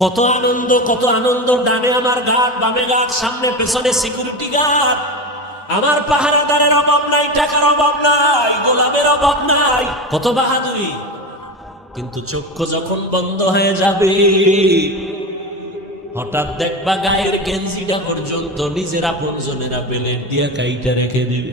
কত আনন্দ কত আনন্দ, ডানে আমার গার্ড বামে গার্ড সামনে, পেছনে সিকিউরিটি গার্ড আমার পাহারাদারের অভাব নাই, টাকার অভাব নাই, গোলামের অভাব নাই, কত বাহাদুরি। কিন্তু চক্ষু যখন বন্ধ হয়ে যাবে, হঠাৎ দেখবা গায়ের গেঞ্জিটা পর্যন্ত নিজের আপনজনেরা বেলের দিয়া কাইটা রেখে দিবে।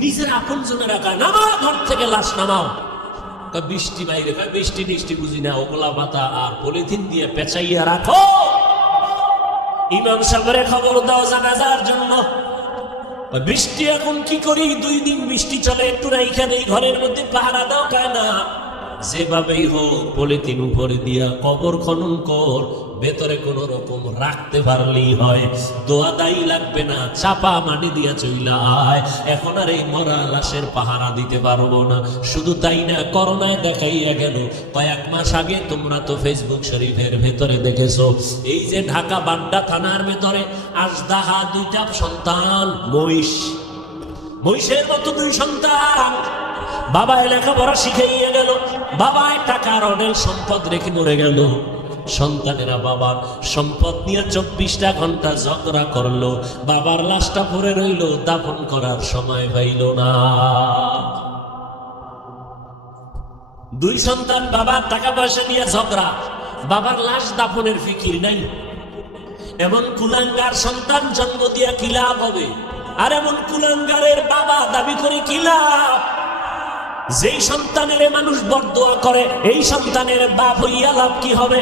নিজের আপন রাখা নামা, ঘর থেকে লাশ নামাও। বৃষ্টি বাইরে বৃষ্টি বৃষ্টি বুঝি না, ওগুলা পাতা আর পলিথিন দিয়ে পেঁচাইয়া রাখো। ইমাম সাহেবের খবর দাও জানাজার জন্য। বৃষ্টি এখন কি করি? দুই দিন বৃষ্টি চলে, একটু রাইখা দেই ঘরের মধ্যে পাহারা দাও কায় না যেভাবেই হোক, পলিথিন উপরে দিয়া কবর খনন কর। ভেতরে কোন রকম রাখতে পারলেই হয়। দোয়া দায়ী লাগবে না, চাপা মাটি দিয়া চইলা আয়। এখন আর এই মরা লাশের পাহারা দিতে পারব না। শুধু তাই না করোনায় দেখাইয়া গেল। কয়েক মাস আগে তোমরা তো ফেসবুক শরীফের ভেতরে দেখেছ। এই যে ঢাকা বাড্ডা থানার ভেতরে আজদাহা দুইটা সন্তান, মহিষ। মহিষের মতো দুই সন্তান। বাবা লেখাপড়া শিখাইয়ে গেল। বাবায় টাকার অনেক সম্পদ রেখে মরে গেল। সন্তানেরা বাবার সম্পদ নিয়ে চব্বিশটা ঘণ্টা ঝগড়া করল, বাবার লাশটা পরে রইল, দাফন করার সময় পাইল না। দুই সন্তান বাবার টাকা পয়সা নিয়ে ঝগড়া, বাবার লাশ দাফনের ফিকির নাই। এমন কুলাঙ্গার সন্তান জন্ম দিয়া কি লাভ হবে? আর এমন কুলাঙ্গারের বাবা দাবি করে কি লাভ? যেই সন্তানের মানুষ বরদোয়া করে, এই সন্তানের বাপ হইয়া লাভ কি হবে?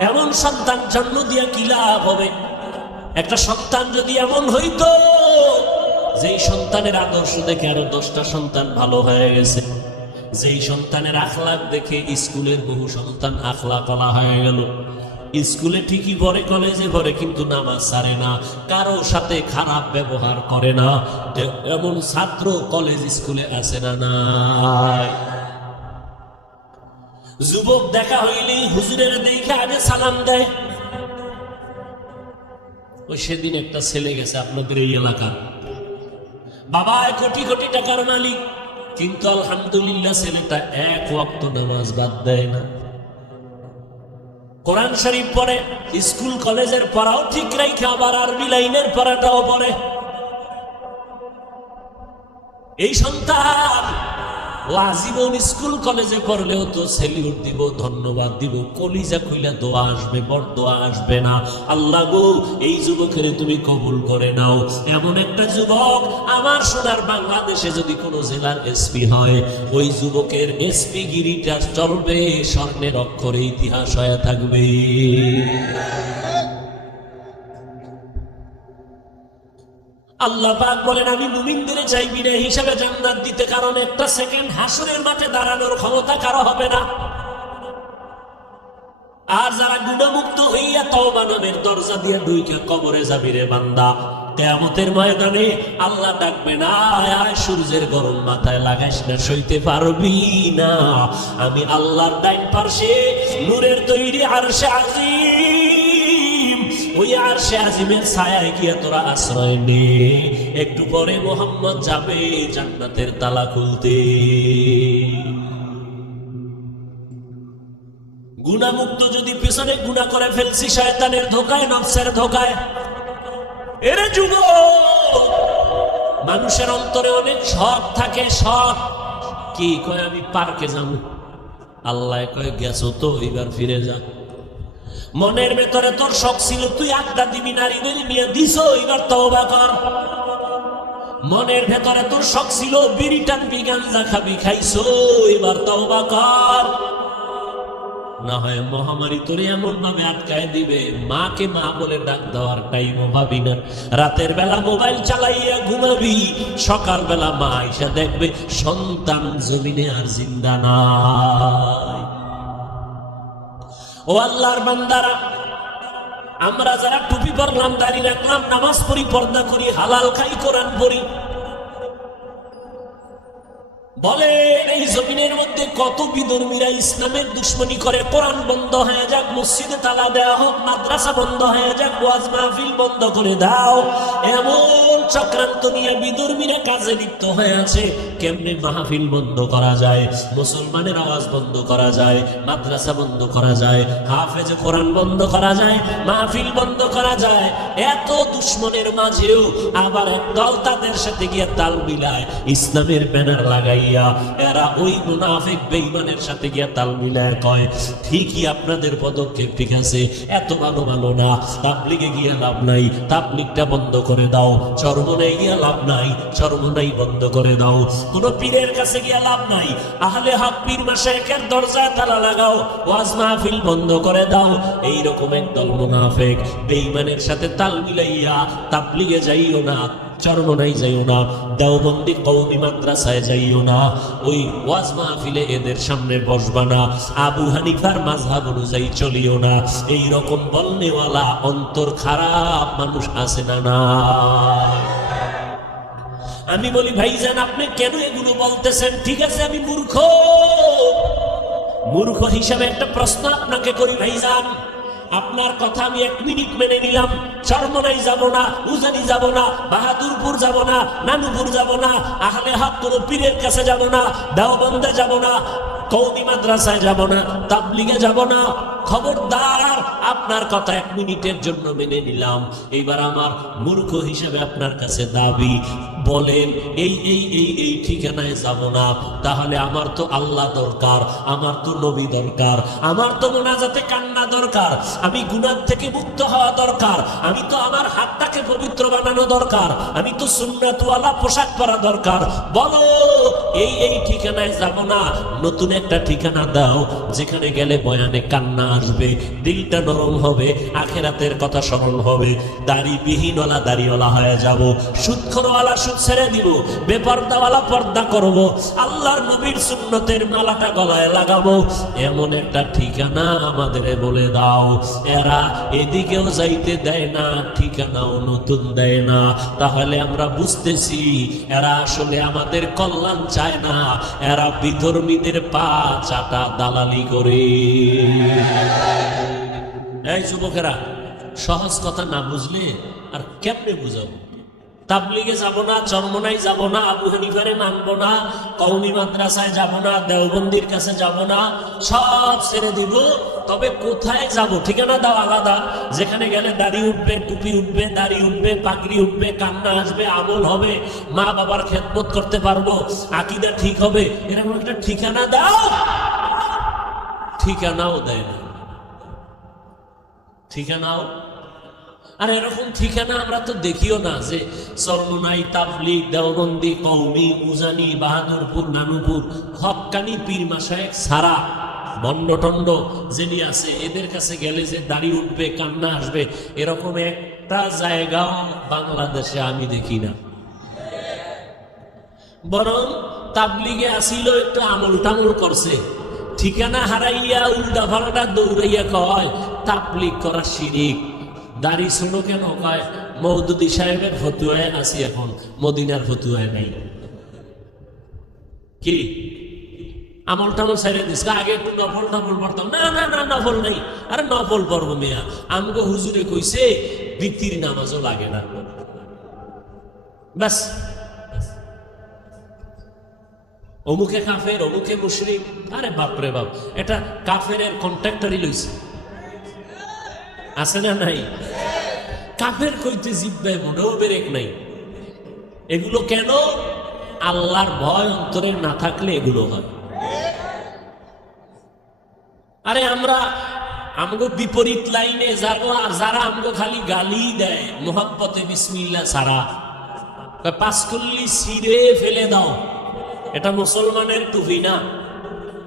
এমন সন্তান জন্ম দিয়া কি লাভ হবে? একটা সন্তান যদি এমন হইতো, যেই সন্তানের আদর্শ দেখে আরও দশটা সন্তান ভালো হয়ে গেছে। যেই সন্তানের আখলাক দেখে স্কুলের বহু সন্তান আখলা কলা হয়ে গেল। স্কুলে ঠিকই পড়ে, কলেজে পড়ে, কিন্তু নামাজ সারে না, কারও সাথে খারাপ ব্যবহার করে না। এমন ছাত্র কলেজ স্কুলে আসে না নাই? যুবক দেখা হইলেই হুজুরের দেখে আগে সালাম দেয়। ওই সেদিন একটা ছেলে গেছে আপনাদের এই এলাকার। বাবা কোটি কোটি টাকার মালিক। কিন্তু আলহামদুলিল্লাহ ছেলেটা এক ওয়াক্ত নামাজ বাদ দেয় না। কোরআন শরীফ পড়ে, স্কুল, কলেজের পড়াও ঠিক রাখে আবার আরবি লাইনের পড়াটাও পড়ে। এই সন্তান আজীবন স্কুল কলেজে পড়লেও তো সেলিউট দিব, ধন্যবাদ দিব। কলিজা খুইলা দোয়া আসবে, বড় দোয়া আসবে না। আল্লাহ গো, এই যুবকের তুমি কবুল করে নাও। এমন একটা যুবক আমার সোনার বাংলাদেশে যদি কোনো জেলার এসপি হয়, ওই যুবকের এসপি গিরিটা চলবে, স্বর্ণের অক্ষরে ইতিহাস হয়ে থাকবে। আল্লাহ পাক বলেন, আমি মুমিনদের চাইবি না হিসাবে জান্নাত দিতে, কারণ একটা সেকেন্ড হাসুরের মাঠে দাঁড়ানোর ক্ষমতা কারও হবে না। আর যারা গুণমুক্ত হইয়া তওবা নামের দরজা দিয়ে দুইকে কবরে যাবি রে বান্দা। কেয়ামতের ময়দানে আল্লাহ ডাকবে, না, আয়, সূর্যের গরম মাথায় লাগাইস না, সইতে পারবি না। আমি আল্লাহর ডাইন পার্শ্বে নূরের তৈরি আরশে আজিম ওই আরশে আজিমের ছায়ায় গিয়া তোরা আশ্রয় নে। একটু পরে মোহাম্মদ যাবে জান্নাতের তালা খুলতে। গুণামুক্ত যদি পিছনে গুণা করে ফেলছি, শয়তানের ধোকায়, নফসের ধোকায়। এরে যুব মানুষের অন্তরে অনেক শখ থাকে, শখ। কি কয় আমি পার্কে যাব? আল্লাহ কয়, গেছো তো, এবার ফিরে যা মনের ভেতরে তোর শখ ছিল, তুই আড্ডা দিবি নারীদের নিয়ে দিস এবার তওবা কর। মনের ভেতরে তোর শখ ছিল, বিড়ি টানবি গাঞ্জা খাবি, খাইছো, এবার তওবা কর। না হয় মহামারী তোরে এমন ভাবে আটকায় দিবে, মাকে মা বলে ডাক দেওয়ার টাইমও ভাবি না। রাতের বেলা মোবাইল চালাইয়া ঘুমাবি সকাল বেলা মা আইসা দেখবে সন্তান জমিনে আর জিন্দা নাই। ও আল্লাহর বান্দারা, আমরা যারা টুপি পরলাম, দাড়ি রাখলাম, নামাজ পড়ি, পর্দা করি, হালাল খাই, কোরআন পড়ি বলে, এই জমিনের মধ্যে কত বিধর্মীরা ইসলামের দুশ্মনী করে? কোরআন বন্ধ হয়ে যাক, মসজিদে তালা দেওয়া হোক, মাদ্রাসা বন্ধ হয়ে যাক, ওয়াজ মাহফিল বন্ধ করে দাও। এমন চক্রান্ত নিয়ে বিধর্মীরা কাজে লিপ্ত হয়ে আছে। কেমনে মাহফিল বন্ধ করা যায়? মুসলমানের আওয়াজ বন্ধ করা যায়, মাদ্রাসা বন্ধ করা যায়, হাফেজে কোরআন বন্ধ করা যায়, মাহফিল বন্ধ করা যায়। এত দুশ্মনের মাঝেও আবার একদল তাদের সাথে গিয়ে তাল মিলায়। ইসলামের ব্যানার লাগাইয়া এরা ওই মুনাফিক বেঈমানের সাথে গিয়া তাল মিলায় কয়, ঠিকই আপনাদের পদক্ষেপ ঠিক আছে, এত ভালো ভালো না। তাবলিগে গিয়ে লাভ নাই, তাবলিগটা বন্ধ করে দাও। চরমনাই গিয়া লাভ নাই, চরমনাই বন্ধ করে দাও। কোন পীরের কাছে গিয়া লাভ নাই। আহলে হক পীর মাশায়েখের দরজায় তালা লাগাও, ওয়াজ মাহফিল বন্ধ করে দাও। এই রকম একদল মুনাফিক বেঈমানের সাথে তাল মিলাইয়া তাবলিগে যাইও না। চরমনাই যাইও না। দেওবন্দি কৌমি মাদ্রাসায় যাইও না। ওই ওয়াজ মাহফিলে এদের সামনে বসবা না। আবু হানিফার মাঝহাব অনুযায়ী চলিও না। এই রকম বলনেওয়ালা অন্তর খারাপ মানুষ আছে না না। আমি বলি, ভাইজান, আপনি কেন এগুলো বলতেছেন? ঠিক আছে, আমি মূর্খ। মূর্খ হিসাবে একটা প্রশ্ন আপনাকে করি, ভাইজান। আপনার কথা আমি এক মিনিট মেনে নিলাম। চরমনাই যাব না, উজানি যাব না, বাহাদুরপুর যাব না, নানুপুর যাব না, আহলে হাত কোনো পীরের কাছে যাব না, দেওবন্দে যাব না কৌমি মাদ্রাসায় যাব না, তাবলিগে যাব না। খবরদার, আপনার কথা এক মিনিটের জন্য মেনে নিলাম। এইবার আমার মূর্খ হিসেবে আপনার কাছে দাবি, বলেন, এই এই এই এই ঠিকানায় যাব না। তাহলে আমার তো আল্লাহ দরকার, আমার তো নবী দরকার, আমার তো মোনাজাতে কান্না দরকার, আমি গুনার থেকে মুক্ত হওয়া দরকার, আমি তো আমার হাতটাকে পবিত্র বানানো দরকার, আমি তো সুন্নাতওয়ালা পোশাক পরা দরকার। বলো, এই এই ঠিকানায় যাব না? নতুন একটা ঠিকানা দাও, যেখানে গেলে বয়ানে কান্না আসবে, দিলটা নরম হবে, আখেরাতের কথা স্মরণ হবে। দাড়ি বিহীনওয়ালা দাড়িওয়ালা হয়ে যাব। সুৎখরওয়ালা সুদ ছেড়ে দিব, বেপর্দাওয়ালা পর্দা করব। আল্লাহর নবীর সুন্নতের মালাটা গলায় লাগাবো। এমন একটা ঠিকানা আমাদের বলে দাও। এরা এদিকেও যাইতে দেয় না, ঠিকানাও নতুন দেয় না। তাহলে আমরা বুঝতেছি, এরা আসলে আমাদের কল্যাণ চায় না। এরা বিধর্মীদের পা চাটা দালালি করে। এই যুবকেরা, সহজ কথা না বুঝলে আর কেমনে বুঝাবো? তাবলিগে যাব না, চরমনাই যাব না, আবু হানিফারে মানবো না কৌমি মাদ্রাসায় যাব না, দেওবন্দির কাছে যাব না, সব ছেড়ে দিব। তবে কোথায় যাব? ঠিকানা দাও আলাদা। যেখানে গেলে দাড়ি উঠবে, টুপি উঠবে, দাড়ি উঠবে, পাগড়ি উঠবে, কান্না আসবে, আমল হবে, মা বাবার খেদমত করতে পারব, আকিদা ঠিক হবে, এরকম একটা ঠিকানা দাও। ঠিকানাও দেয় না। ঠিকানাও? আর এরকম ঠিকানা আমরা তো দেখিও না যে চরমনাই তাবলিগ, দেওবন্দি কৌমি উজানি, বাহাদুরপুর, নানুপুর হক্কানি পীর মাসায়েক সারা বন্ড টন্ড যিনি আছে, এদের কাছে গেলে যে দাড়ি উঠবে, কান্না আসবে, এরকম একটা জায়গাও বাংলাদেশে আমি দেখি না। বরং তাবলিগে আসিল একটু আমল টামল করছে। ঠিকানা হারাইয়া উল্টা ফাল্টা দৌড়াইয়া কয় তাবলিগ করা শিরিক। দাড়ি শুনো কেন? কয় মৌদুদি সাহেবের ফতুয়ায় আছি এখন, মদিনার ফতুয়ায় নাই। কি? লাগে না। অমুকে কাফের, অমুকে মুশরিক। আরে বাপরে বাপ, এটা কাফের কন্ট্রাক্টরই লইছে। আছে না নাই? কাফের কইতে জিব্বায় মোটেও বেরেক নাই। এগুলো কেন? আল্লাহর ভয় অন্তরে না থাকলে এগুলো হয়। আরে আমরা আমগো বিপরীত লাইনে যারা যারা আমগো খালি গালি দেয় মোহাম্মতে বিসমিল্লা সারা পাঁচকল্লি সিরে ফেলে দাও। এটা মুসলমানের টুপি না।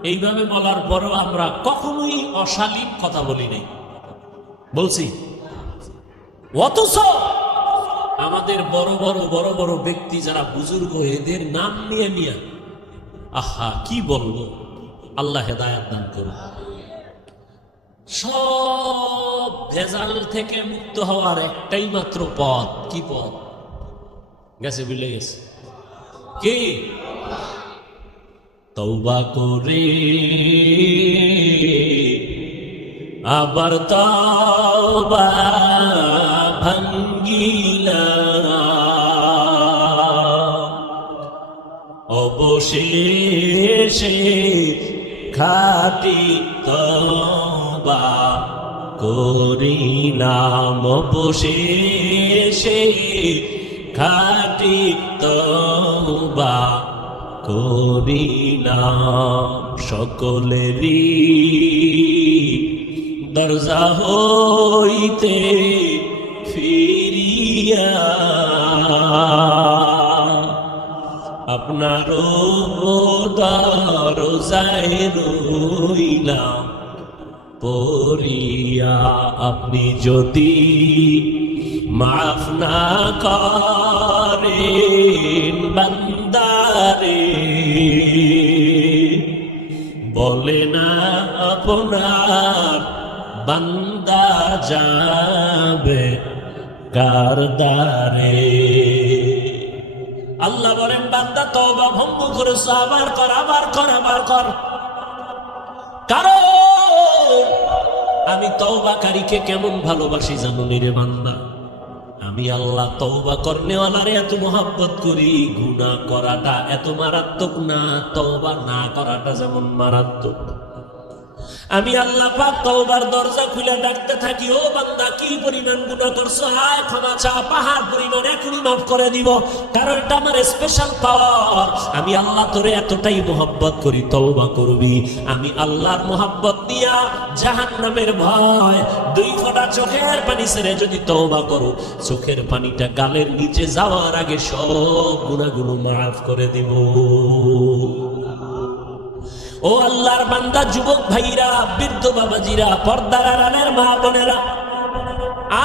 এইভাবে বলার পরও আমরা কখনোই অশালীন কথা বলি নাই। বলছি, অথচ আমাদের বড় বড় বড় বড় ব্যক্তি যারা বুজুর্গ, এদের নাম নিয়ে নিয়ে, আহা, কি বলব? আল্লাহ হেদায়াত দান করুন। সব ভেজাল থেকে মুক্ত হওয়ার একটাই মাত্র পথ। কি পথ? গেছে, বিলে গেছে। কি? তৌবা করে। আবার তওবা ভাঙ্গিলা। অবশেষে খাটি তবা করিলাম। অবশেষে খাটি তবা করিলাম। সকলেরই দরজা হইতে ফিরিয়া। আপনারও দরজায় রইলাম পড়িয়া। আপনি যদি মাফ না করেন বান্দারে, বলে না আপনার বান্দা যাবে কারদারে আল্লাহ বলেন, বান্দা তওবা ভঙ্গ করেছ আবার কর আবার কর আবার কর। কারণ আমি তওবাকারীকে কেমন ভালোবাসি জানো রে বান্দা? আমি আল্লাহ তওবা করনেওয়ালারে এত মোহাব্বত করি, গুনাহ করাটা এত মারাত্মক না, তওবা না করাটা যেমন মারাত্মক। আমি আল্লাহ পাক তওবার দরজা খুলে ডাকতে থাকি, ও বান্দা, কি পরিমাণ গুনাহ করছ? আয় ক্ষমা চা, পাহাড় পরিমাণ এখনই মাফ করে দিব। কারণ এটা আমার স্পেশাল পাওয়ার আমি আল্লাহ তোরে এতটাই মোহাব্বত করি, তওবা করবি। আমি আল্লাহর মোহাব্বত দিয়া জাহান্নামের ভয় দুই ফোঁটা চোখের পানি ছেড়ে যদি তওবা করো, চোখের পানিটা গালের নিচে যাওয়ার আগে সব গুনাহগুলো মাফ করে দিব। ও আল্লাহর বান্দা, যুবক ভাইরা, বৃদ্ধ বাবাজিরা, পর্দার আড়ালের মা বোনেরা,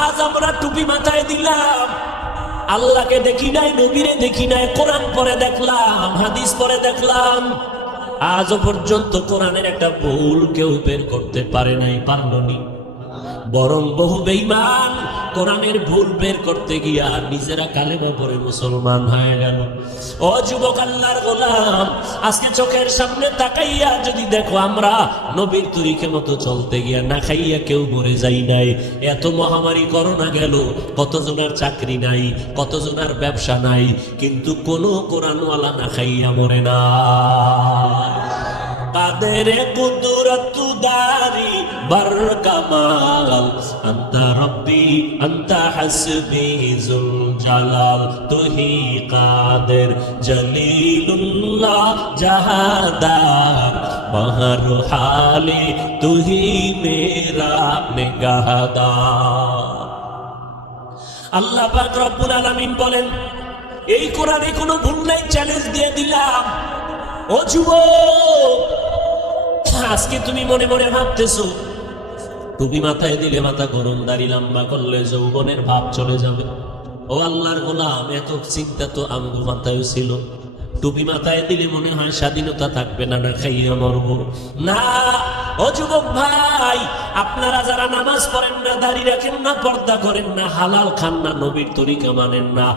আজ আমরা টুপি মাথায় দিলাম। আল্লাহকে দেখি নাই, নবীরে দেখি নাই, কোরআন পরে দেখলাম, হাদিস পরে দেখলাম। আজও পর্যন্ত কোরআনের একটা ভুল কেউ বের করতে পারে নাই পারলনি বরং বহু বেইমান কোরআনের ভুল বের করতে গিয়া নিজেরা কালেমা পরে মুসলমান হয়ে গেল। ও যুবক আল্লাহর গোলাম, আজকে চোখের সামনে তাকাইয়া যদি দেখো আমরা নবীর তরিকে মতো চলতে গিয়া না খাইয়া কেউ মরে যাই নাই। এত মহামারী করোনা গেল, কতজনের চাকরি নাই, কতজনের ব্যবসা নাই, কিন্তু কোনো কোরআনওয়ালা না খাইয়া মরে না কাদের কুদরত দারি বর কামাল অন্ত রব্বি অন্ত হাসবি তুহি কাদের জলিলুল্লাহ জাহাদার। বহর হালে, তুহি মেরা নিগাহদার আল্লাহ পাক রব্বুল আলামিন বলেন, এই কোরআনে কোনো ভুল নাই চ্যালেঞ্জ দিয়ে দিলাম। ও যুব আজকে তুমি মনে মনে ভাবতেছো টুপি মাথায় দিলে মাথা গরম, দাড়ি লম্বা করলে যৌবনের ভাব চলে যাবে। ও আল্লাহর গোলাম, এত চিন্তা তো আমগো মাথায় ছিল। টুপি মাথায় দিলে মনে হয় স্বাধীনতা থাকবে না না খাইয়া মরবো। না, ও যুবক ভাই, আপনারা যারা নামাজ পড়েন না দাঁড়িয়ে রাখেন না, পর্দা করেন না, হালাল খান না, নবীর তরিকা মানেন না,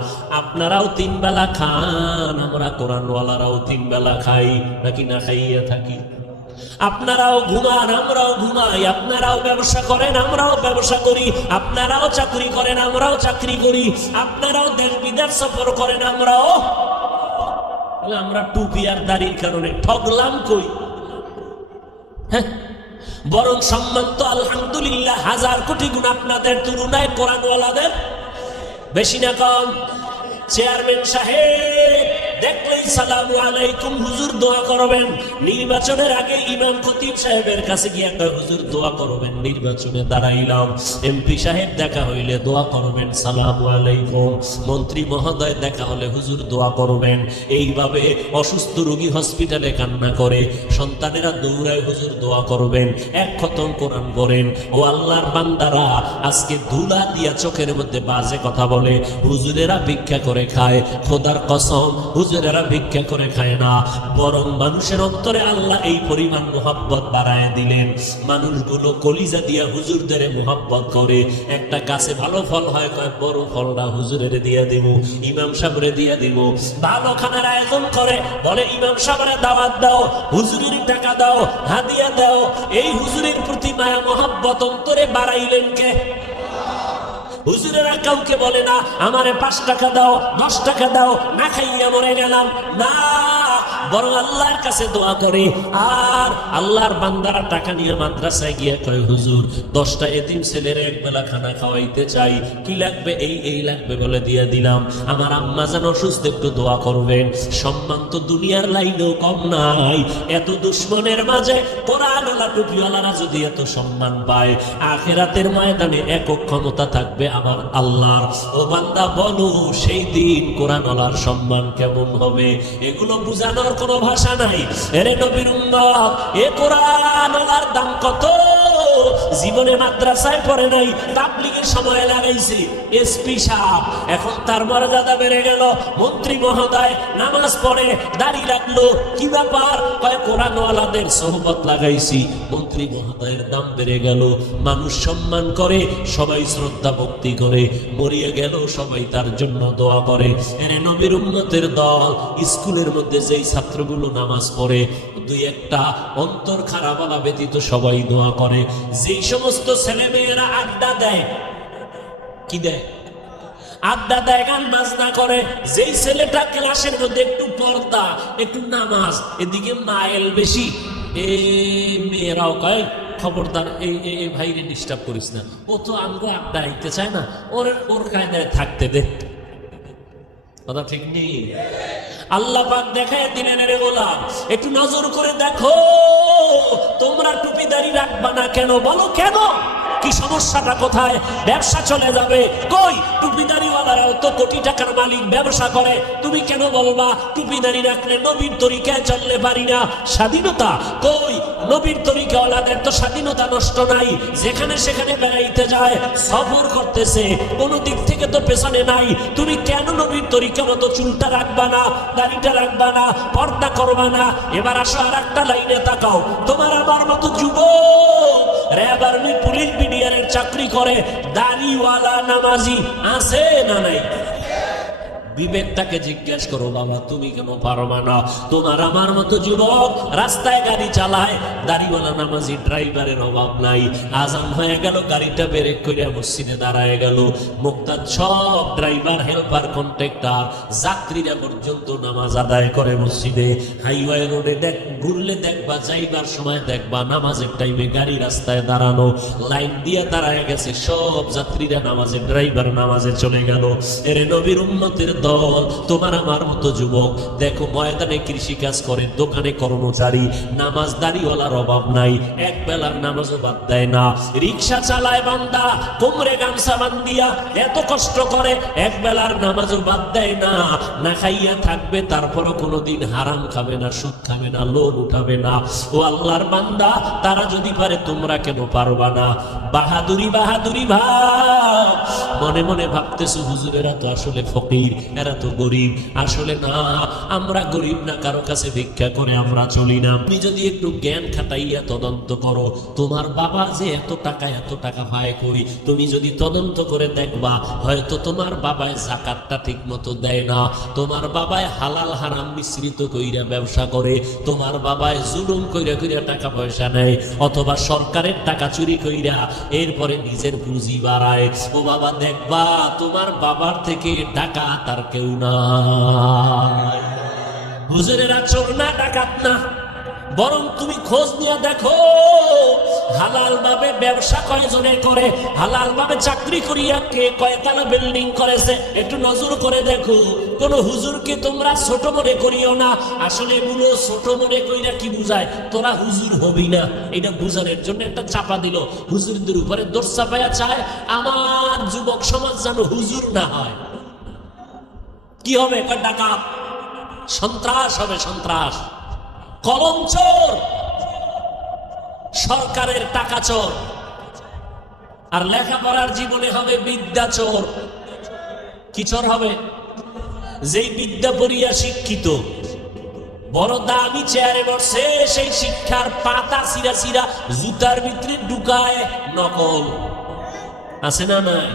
আপনারাও তিন বেলা খান, আমরা কোরআনওয়ালারাও তিন বেলা খাই, নাকি না খাইয়া থাকি? আপনারাও ঘুমান, আমরাও ঘুমাই, আপনারাও ব্যবসা করেন, আমরাও ব্যবসা করি, আপনারাও চাকরি করেন, আমরাও চাকরি করি, আপনারাও দেশ বিদেশ সফর করেন, আমরাও আমরা টুপি আর দাড়ির কারণে ঠগলাম কই? হ্যাঁ? বরং সম্মান তো আলহামদুলিল্লাহ হাজার কোটি গুণ আপনাদের তুলনায় কোরআনওয়ালাদের। বেশি না কম। চেয়ারম্যান সাহেব দেখলেই সালামু আলাইকুম, হুজুর দোয়া করবেন। নির্বাচনের আগে ইমাম খতিব সাহেবের কাছে গিয়ে একটা, হুজুর, দোয়া করবেন। নির্বাচনে দাঁড়াইলাম। এমপি সাহেব দেখা হইলে দোয়া করবেন, সালামু আলাইকুম। মন্ত্রী মহোদয় দেখা হলে, হুজুর, দোয়া করবেন। এইভাবে অসুস্থ রোগী হসপিটালে কান্না করে, সন্তানেরা দৌড়ায়, হুজুর, দোয়া করবেন। এক খতম কোরআন করেন ও আল্লাহর বান্দারা, আজকে ধুলা দিয়া চোখের মধ্যে বাজে কথা বলে, হুজুরেরা ভিক্ষা করে খায়। খোদার কসম, হুজুর হুজুরেরা ভিক্ষা করে খায় না, বরং মানুষের অন্তরে আল্লাহ এই পরিমাণ মোহাব্বত বাড়ায় দিলেন। মানুষগুলো কলিজা দিয়া হুজুরদের মোহাব্বত করে, একটা গাছে ভালো ফল হয়, কয় বড় ফলটা হুজুরের দিয়া দিব ইমাম সাহেবরে দিয়া দিব ভালো খানার আয়োজন করে, বলে, ইমাম সাহেবের দাওয়াত দাও, হুজুরের টাকা দাও, হাদিয়া দাও। এই হুজুরের প্রতি মায়া মোহাব্বত অন্তরে বাড়াইলেন কে? হুজুরেরা কাউকে বলে না, আমারে পাঁচ টাকা দাও, দশ টাকা দাও, না খাইয়া মরে গেলাম। না। বরং আল্লাহর কাছে দোয়া করে। আর আল্লাহর বান্দারা টাকা নিয়ে মাদ্রাসায় গিয়ে কয়, হুজুর, দশটা এতিম ছেলের এক বেলা খানা খাওয়াইতে চাই। কি লাগবে? এই এই লাগবে বলে দিয়ে দিলাম। আমার আম্মা যেন অসুস্থ, একটু দোয়া করবেন। সম্মান তো দুনিয়ার লাইনেও কম নাই। এত দুশ্মনের মাঝে কোরআনওয়ালা টুপিওয়ালারা যদি এত সম্মান পায়, আখেরাতের ময়দানে একক ক্ষমতা থাকবে আমার আল্লাহর। ও বান্দা, বলো, সেই দিন কোরআনওয়ালার সম্মান কেমন হবে? এগুলো বুঝানোর কোনো ভাষা নাই। এরে নবীর উম্মত এ কোরআনওয়ালার দাম কত? জীবনে মাদ্রাসায় পড়ে নাই, তাবলিগের সময় লাগাইছি। এসপি সাহেব, এখন তার মর্যাদা বেড়ে গেল। মন্ত্রী মহোদয় নামাজ পড়ে, দাড়ি রাখল। কি ব্যাপার? কয়, কোরআনওয়ালাদের সোহবত লাগাইছি। মন্ত্রী মহোদয়ের দাম বেড়ে গেল। মানুষ সম্মান করে, সবাই শ্রদ্ধা ভক্তি করে। মরিয়ে গেল, সবাই তার জন্য দোয়া করে। এর নবীর উন্নতের দল, স্কুলের মধ্যে যেই ছাত্রগুলো নামাজ পড়ে দুই একটা অন্তর খারাপলা ব্যতীত সবাই দোয়া করে। যেই সমস্ত ছেলে মেয়েরা আড্ডা দেয়, কি দেয়? আড্ডা দেয়, গান বাজনা করে। যেই ছেলেটা ক্লাসের মধ্যে একটু পর্দা, একটু নামাজ, এদিকে মাইল বেশি। এ মেয়েরাও কয়, খবরদার, এই ভাইরে ডিস্টার্ব করিস না। ও তো আমগো আড্ডা আইতে চায় না। ওর ওর কায়দায় থাকতে দে। কথা ঠিক নেই। আল্লাহ পাক দেখায় দিলেন রে গোলাম, একটু নজর করে দেখো, তোমরা টুপি টুপিদারি রাখবা না কেন? বলো কেন? কি সমস্যাটা কোথায়? ব্যবসা চলে যাবে। কই? টুপিদারিওয়ালারাও তো কোটি টাকার মালিক, ব্যবসা করে। তুমি কেন বলবা টুপিদারি রাখলে নবীর তরিকায় চললে পারি না? স্বাধীনতা? কই? নবীর তরিকাওয়ালাদের তো স্বাধীনতা নষ্ট নাই। যেখানে সেখানে বেড়াইতে যায়, সফর করতেছে। কোনো দিক থেকে তো পেছনে নাই। তুমি কেন নবীর তরিকা মতো চুলটা রাখবা না, দাড়িটা রাখবা না, পর্দা করবা না? এবার আসো আর একটা লাইনে তাকাও। তোমার আমার মতো যুবক, র্যাব আর্মি, পুলিশ বিডিআরের চাকরি করে দাড়িওয়ালা নামাজি আছে না নাই? বিবেকটাকে জিজ্ঞেস করো, বাবা, তুমি কেন পারবা না? তোমার আমার মতো যুবক রাস্তায় গাড়ি চালায়, দাড়িওয়ালা নামাজি ড্রাইভারের অভাব নাই। আজান হয়ে গেল, গাড়িটা বেরেক করে মসজিদে দাঁড়ায় গেল। মুক্তার সব ড্রাইভার, হেল্পার, কন্ট্রাক্টর, যাত্রীরা পর্যন্ত নামাজ আদায় করে মসজিদে। হাইওয়ে রোডে দেখ, ঘুরলে দেখবা, যাইবার সময় দেখবা, নামাজের টাইমে গাড়ি রাস্তায় দাঁড়ানো। লাইন দিয়ে দাঁড়ায় গেছে, সব যাত্রীরা নামাজে ড্রাইভার নামাজে চলে গেল। এরে নবীর উন্নতির দল, তোমার আমার মতো যুবক। দেখো, ময়দানে কৃষি কাজ করে দোকানে কর্মচারী নামাজ দাড়িওয়ালার অভাব নাই, এক বেলার নামাজও বাদ দেয় না। রিক্সা চালায় বান্দা, কোমরে গামছা বান্দিয়া এত কষ্ট করে, এক বেলার নামাজও বাদ দেয় না। না খাইয়া থাকবে, তারপরও কোনোদিন হারাম খাবে না, সুদ খাবে না লোন উঠাবে না। ও আল্লাহর বান্দা, তারা যদি পারে, তোমরা কেন পারবা না? বাহাদুরি বাহাদুরি ভাব। মনে মনে ভাবতেছো হুজুরেরা তো আসলে ফকির, এরা তো গরিব। আসলে না, আমরা গরিব না, কারও কাছে ভিক্ষা করে আমরা চলি না। তুমি যদি একটু জ্ঞান খাটাইয়া তদন্ত করো, তোমার বাবা যে এত টাকা এত টাকা ভাই করি, তুমি যদি তদন্ত করে দেখবা, হয়তো তোমার বাবায় জাকাতটা ঠিক মতো দেয় না। তোমার বাবায় হালাল হারাম মিশ্রিত কইরা ব্যবসা করে, তোমার বাবায় জুলুম কইরা কইরা টাকা পয়সা নেয়, অথবা সরকারের টাকা চুরি কইরা এরপরে নিজের পুঁজি বাড়ায়, ও বাবা দেখবা তোমার বাবার থেকে টাকা তার কেউ না হুজুরেরা চোর না, ডাকাত না। বরং তুমি খোঁজ নিয়ে দেখো হালাল ভাবে ব্যবসা কয়জনে করে হালাল ভাবে চাকরি করিয়া কে কয়তলা বিল্ডিং করেছে, একটু নজর করে দেখো। কোন হুজুরকে তোমরা ছোট মনে করিও না। আসলে এগুলো ছোট মনে কইরা কি বুঝায়? তোরা হুজুর হবি না। এটা বুঝানোর জন্য একটা চাপা দিল। হুজুরদের উপরে দোষ চাপাইয়া চায়, আমার যুবক সমাজ যেন হুজুর না হয়। কি হবে? ডাকাত। সন্ত্রাস হবে, সন্ত্রাস। কলম চোর, সরকারের টাকা চোর, আর লেখাপড়ার জীবনে হবে বিদ্যা চোর। কি চোর হবে? যেই বিদ্যা পড়িয়া শিক্ষিত, বড় দামি চেয়ারে বসে সেই শিক্ষার পাতা সিরা সিরা জুতার ভিতরে ঢুকায় নকল। আছে না নাই?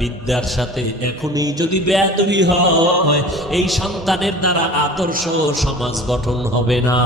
বিদ্যার সাথে এখনই যদি বেয়াদবি হয় এই সন্তানের দ্বারা আদর্শ সমাজ গঠন হবে না।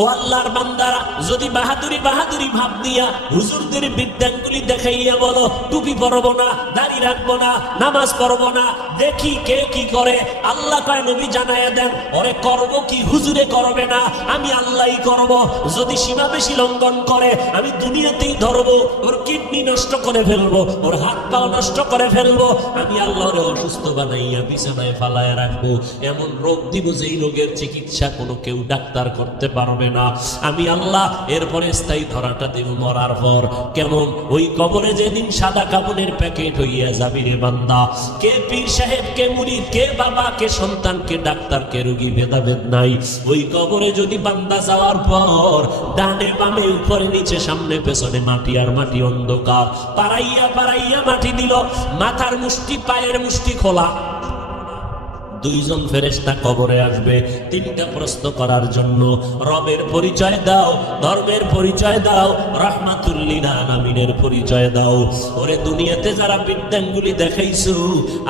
ও আল্লাহর বান্দারা, যদি বাহাদুরি বাহাদুরি ভাব দিয়া হুজুরদের বিদ্যাঙ্গুলি দেখাইয়া বলো, টুপি পরবো না, দাড়ি রাখব না, নামাজ পড়ব না, দেখি কে কি করে, আল্লাহ কয়, নবী জানাইয়া দেন, ওরে করব কি, হুজুরে করবে না, আমি আল্লাহই করব, যদি সীমা বেশি লঙ্ঘন করে, আমি দুনিয়াতেই ধরবো, ওর কিডনি নষ্ট করে ফেলব, ওর হাত পাও নষ্ট করে ফেলব, আমি আল্লাহরে অসুস্থ বানাইয়া বিছানায় ফালায় রাখব, এমন রোগ দিব যেই রোগের চিকিৎসা কোনো কেউ ডাক্তার করতে পারবে না। আমি আল্লাহ, এরপরে স্থায়ী ধরাটা দেব মরার পর। কেমন? ওই কবরে যেদিন সাদা কাপড়ের প্যাকেট হইয়া যাবি রে বান্দা। কে পীর সাহেব, কে মুরিদ কে বাবা, কে সন্তান, কে ডাক্তার, কে রোগী, ভেদাভেদ নাই। ওই কবরে যদি বান্দা যাওয়ার পর ডানে বামে, উপরে নিচে, সামনে পেছনে, মাটি আর মাটি অন্ধকার। পাড়াইয়া পাড়াইয়া মাটি দিল। মাথার মুষ্টি, পায়ের মুষ্টি খোলা। দুইজন ফেরেস্তা কবরে আসবে। তিনটা প্রশ্ন করার জন্য রবের পরিচয় দাও, ধর্মের পরিচয় দাও রহমাতুল্লিনের পরিচয় দাও। ওরে দুনিয়াতে যারা বিদ্যাঙ্গুলি দেখাইছো,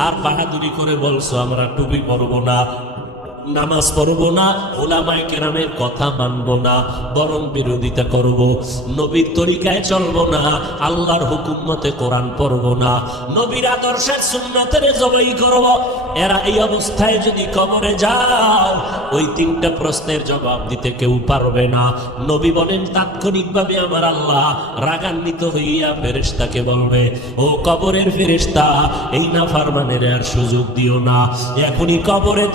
আর বাহাদুরি করে বলছো, আমরা টুপি পরবো না। নামাজ পড়ব না ওলামাই কেরামের কথা মানবো না, বরং বিরোধিতা করব। নবীর তরিকায় চলবো না, আল্লাহর হুকুম মতে কোরআন পড়ব না। নবীর আদর্শের সুন্নতের জবাই করব। এরা এই অবস্থায় যদি কবরে যাও ওই তিনটা প্রশ্নের জবাব দিতে কেউ পারবে না। নবী বলেন, তাৎক্ষণিকভাবে আমার আল্লাহ রাগান্বিত হইয়া ফেরেশতাকে বলবে, ও কবরের ফেরেশতা, এই না ফারমানের আর সুযোগ দিও না। এখনই কবরের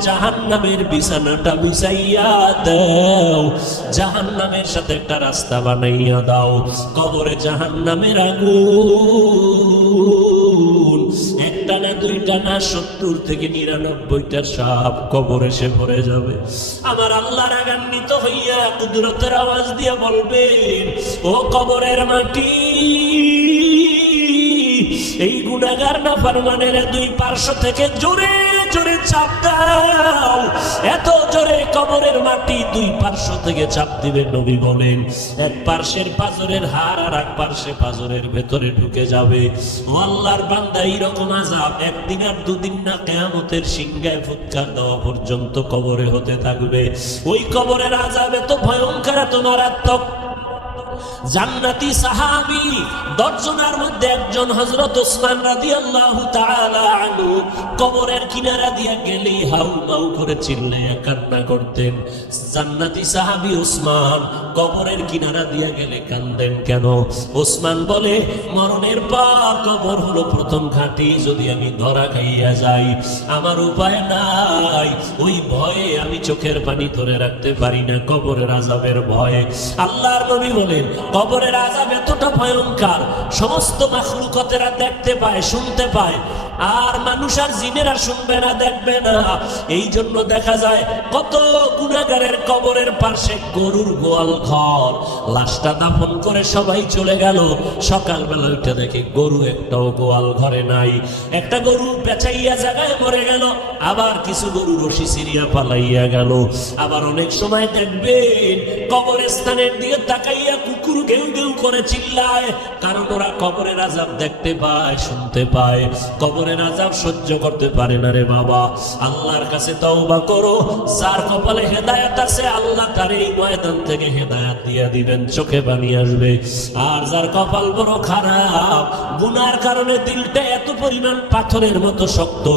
জাহান্নামের বিছানাটা বিছাইয়া দাও। জাহান্নামের সাথে একটা রাস্তা বানাইয়া দাও। কবরে জাহান্নামের আগুন। আমার আল্লাহ হইয়া কুদরতের আওয়াজ দিয়ে ও কবরের মাটি, এই গুণাগার না ফারমানের দুই পার্শ্ব থেকে জোরে জোরে চাপ দাও। এত জোরে কবরের মাটি দুই পার্শ্ব থেকে চাপ দিবে নবী বলেন। এক পার্শ্বের পাজরের হার আর এক পার্শ্বে পাজরের ভেতরে ঢুকে যাবে। ও আল্লাহর বান্দা, এইরকম আজাব একদিন আর দুদিন না কেয়ামতের সিংহায় ফুৎকার দেওয়া পর্যন্ত কবরে হতে থাকবে। ওই কবরের আজাব এত ভয়ঙ্কর, এত মারাত্মক। জান্নাতি সাহাবি দশজনের মধ্যে একজন হজরত ওসমান রাদি আল্লাহ আলু কবরের কিনারা দিয়া গেলেই হাউ মাউ করে চিল্লাইয়া কান্না করতেন। জান্নাতি সাহাবি ওসমান কবরের কিনারা দিয়া গেলে কান্দেন কেন? ওসমান বলে, মরণের পর কবর হলো প্রথম ঘাটি, যদি আমি ধরা খাইয়া যাই। আমার উপায় নাই। ওই ভয়ে আমি চোখের পানি ধরে রাখতে পারি না কবরের আজাবের ভয়ে। আল্লাহর নবী বলেন, কবরের আজাব এতটা ভয়ঙ্কর, সমস্ত মাখলুকতেরা দেখতে পায়, শুনতে পায়। আর মানুষ আর জিনেরা শুনবে না, দেখবে না। এই জন্য দেখা যায় কত গুণাগারের কবরের পাশে গরুর গোয়াল ঘর। লাশটা দাফন করে সবাই চলে গেল। সকালবেলা উঠে দেখে গরু একটাও গোয়াল ঘরে নাই। একটা গরু পেঁচাইয়া জায়গায় মরে গেল। আবার কিছু গরু রশি সিরিয়া পালাইয়া গেল। আবার অনেক সময় দেখবেন কবরস্থানের দিকে তাকাইয়া কুকুর গেউ গেউ করে চিল্লায়। কারণ ওরা কবরের আজাব দেখতে পায়, শুনতে পায়। কবরের আজাব সহ্য করতে পারে না রে বাবা। আল্লাহর কাছে তওবা করো। যার কপালে হেদায়েত আছে, আল্লাহ তার এই ময়দান থেকে হেদায়েত দিয়ে দিবেন, চোখে পানি আসবে। আর যার কপাল বড় খারাপ, গুনার কারণে দিলটা এত পরিমাণ পাথরের মতো শক্ত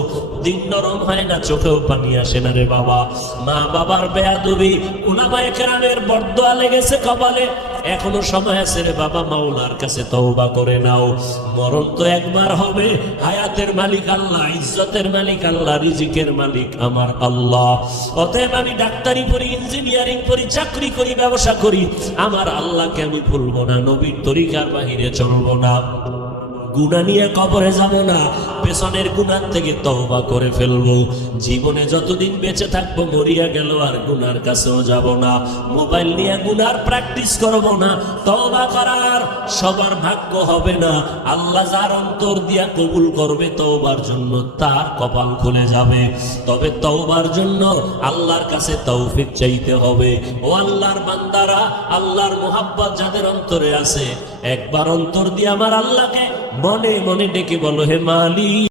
দিন নরম হয় না, চোখেও পানি আসে না রে বাবা। মা বাবার বেয়াদবি, উলামায়ে কেরামের বরদোয়া লেগেছে কপালে। এখনও সময় আছে রে বাবা, মাওলার কাছে তওবা করে নাও। মরণ তো একবার হবে, হায়াতের মালিক আল্লাহ, ইজ্জতের মালিক আল্লাহ, রিজিকের মালিক আমার আল্লাহ। অতএব আমি ডাক্তারি পড়ি ইঞ্জিনিয়ারিং পড়ি চাকরি করি, ব্যবসা করি, আমার আল্লাহকে আমি ভুলবো না, নবীর তরিকার বাহিরে চলবো না। গুণা নিয়ে কবরে যাব না, পেছনের গুনার থেকে তহবা করে ফেলব। জীবনে যতদিন বেঁচে থাকব, মরিয়া গেল আর গুনার কাছেও যাব না। মোবাইল নিয়ে গুনার প্র্যাকটিস করব না, তওবা করার সবার ভাগ্য হবে না। আল্লাহ যার অন্তর দিয়া কবুল করবে, তওবার জন্য তার কপাল খুলে যাবে। তবে তওবার জন্য আল্লাহর কাছে তৌফিক চাইতে হবে। ও আল্লাহর বান্দারা, আল্লাহর মোহাব্বত যাদের অন্তরে আছে, একবার অন্তর দিয়ে আমার আল্লাহকে মনে মনে ডেকে বলো হে মালিক।